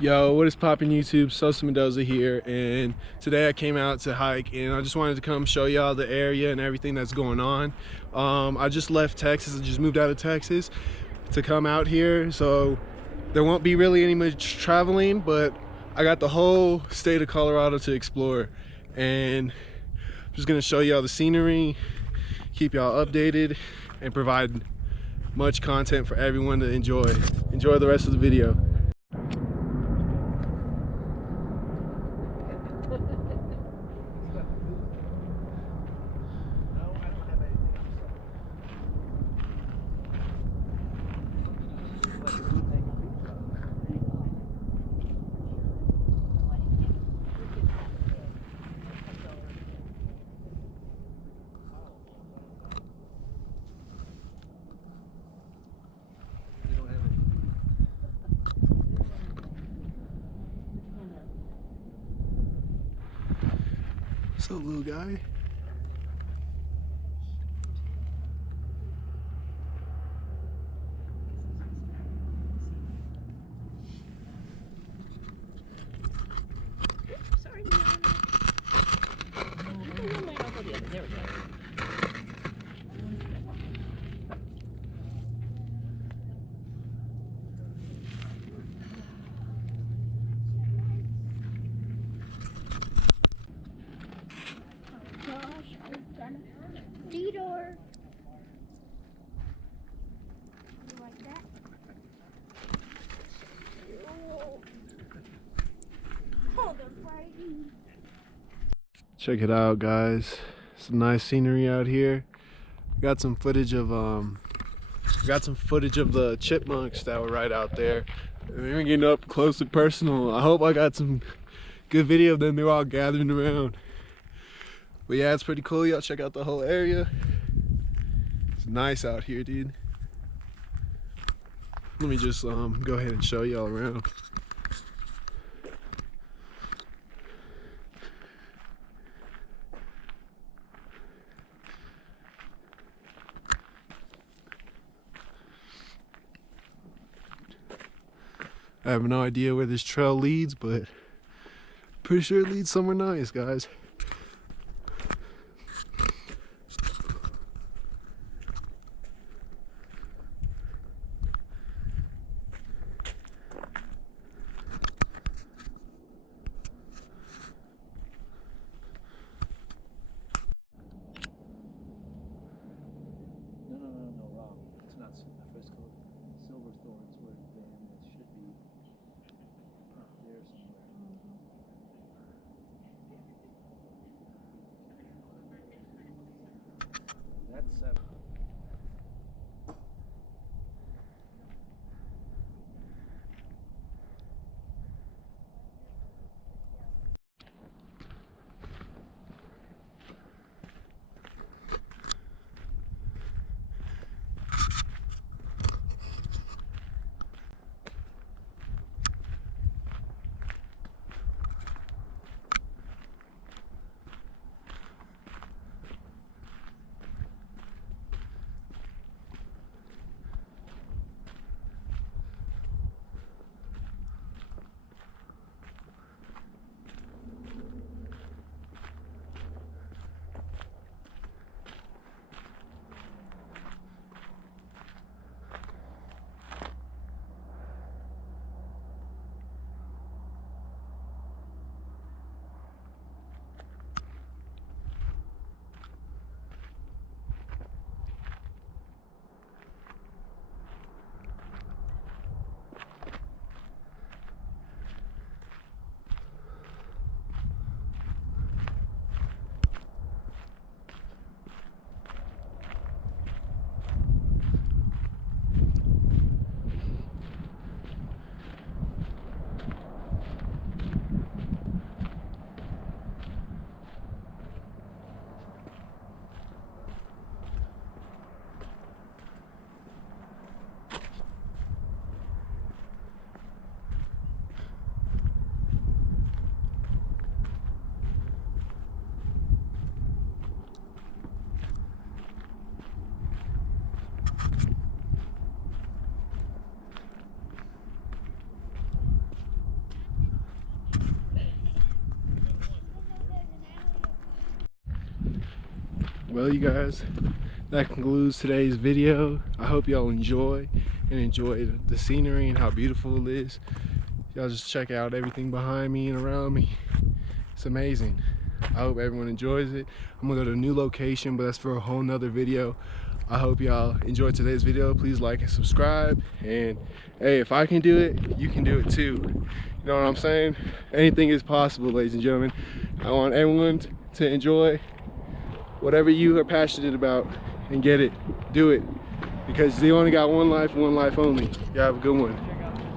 Yo, what is poppin' YouTube? Sosa Mendoza here, and today I came out to hike, and I just wanted to come show y'all the area and everything that's going on. I just left Texas, I just moved out of Texas to come out here, so there won't be really any much traveling, but I got the whole state of Colorado to explore, and I'm just gonna show y'all the scenery, keep y'all updated, and provide much content for everyone to enjoy. Enjoy the rest of the video. What's up, little guy? Sorry, Leon. I'll go the other. There we go. Gosh, I was trying to detour. You like that? Oh, they're fighting. Check it out, guys. Some nice scenery out here. Got some footage of the chipmunks that were right out there. And they were getting up close and personal. I hope I got some good video of them. They were all gathering around. But yeah, it's pretty cool. Y'all check out the whole area. It's nice out here, dude. Let me just go ahead and show y'all around. I have no idea where this trail leads, but pretty sure it leads somewhere nice, guys. No, wrong. It's not Frisco. Silverthorne's where the band is. Should be up there somewhere. Well, you guys, that concludes today's video. I hope y'all enjoy the scenery and how beautiful it is. Y'all just check out everything behind me and around me. It's amazing. I hope everyone enjoys it. I'm gonna go to a new location, but that's for a whole nother video. I hope y'all enjoyed today's video. Please like and subscribe. And hey, if I can do it, you can do it too. You know what I'm saying? Anything is possible, ladies and gentlemen. I want everyone to enjoy whatever you are passionate about and get it. Do it. Because you only got one life only. You have a good one.